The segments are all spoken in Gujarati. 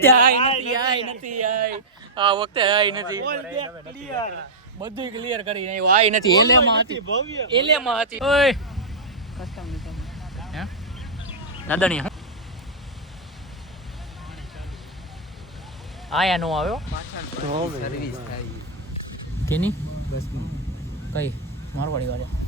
વખતે આઈ નથી આ વખતે આઈ નથી બધું ક્લિયર કરી આવ્યો આઈ નથી એલેમાં હતી ઓય કસ્ટમ હે દાદાની આયા નો આવ્યો સર્વિસ થાય કેની બસની કઈ મારવાડી વાળા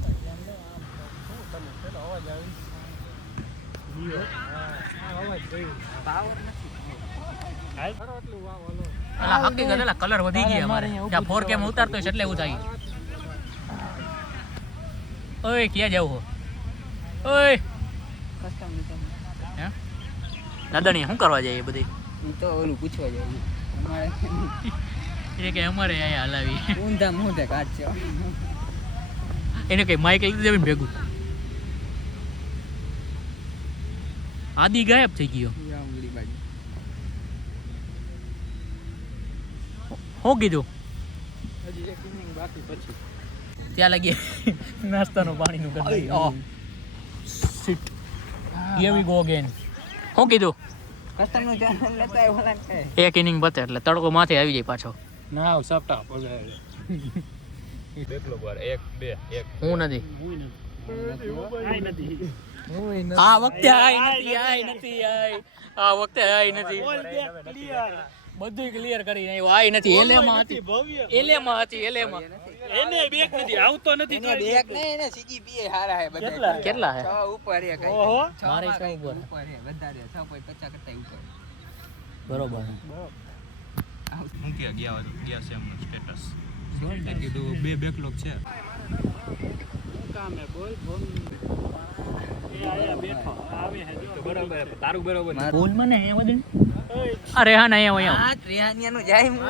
કલર વધી ગયા અમારે ત્યાં 4K માં ઉતારતો છે એટલે એવું થાય ઓય ક્યાં જાવ ઓય કસ્ટમ હે દાદાની શું કરવા જાય એ બધી તો ઓલું પૂછવા જાય અમારે એ કે અમારે અહીંયા હલાવી ઊંધા મોઢે કાઢજો એને કઈ માઈક લઈ દેવીને ભેગું આદિ ગાયબ થઈ ગયો શું કીધું હજી એક ઇનિંગ બાકી પછી ત્યાં લાગી નાસ્તાનું પાણીનું કરી shit here we go again શું કીધું કસ્ટમનું ચેનલ લેતા આવ્યો ને એક ઇનિંગ પતે એટલે તડકો માથે આવી જાય પાછો ના સપટા પગાય બેકલો બાર 1 2 1 હું નથી આ વખતે આઈ નથી આ વખતે આઈ નથી બધું ક્લિયર કરી આવ્યો આઈ નથી એલેમાં હતી એને બેક નથી આવતો નથી તો બેક ને એને સીજીપીએ હારા હે બધા કેટલા હે 6 ઉપર હે કઈ ઓહો મારે 6 ઉપર હે વધારે 6.50 કરતા ઉપર બરોબર હું કે ગયા છે એમનો સ્ટેટસ મેં કીધું 2 બેકલોગ છે કામ હે બોલ ફોન એ આયા બેઠો આવે હે જો બરોબર તારું બરોબર બોલ મને અહીંયા વધે આ રેહાન અહીંયા આ રેહાનિયા નું જાય મો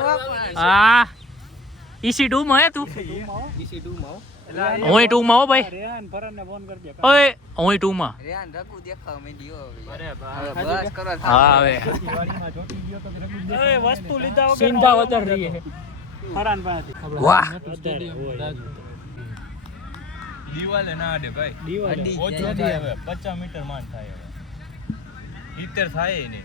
આ EC2 માં હે તું EC2 માં ઓય 2 માં હો ભાઈ રેહાન ફરન ને ફોન કરી દે ઓય ઓય 2 માં રેહાન રઘુ દેખાવ મેંડીઓ અરે બસ કરવા હા હવે દિવાળીમાં જોટી ગયો તો રઘુ ઓય વસ્તુ લીધા વગર ચિંતા વતર રહી હે ફરન પાસેથી વાહ દીવાલે ના આડે ભાઈ દીવાલે ઓછો થાય હવે 50 મીટર માન થાય હવે 70 થાય ને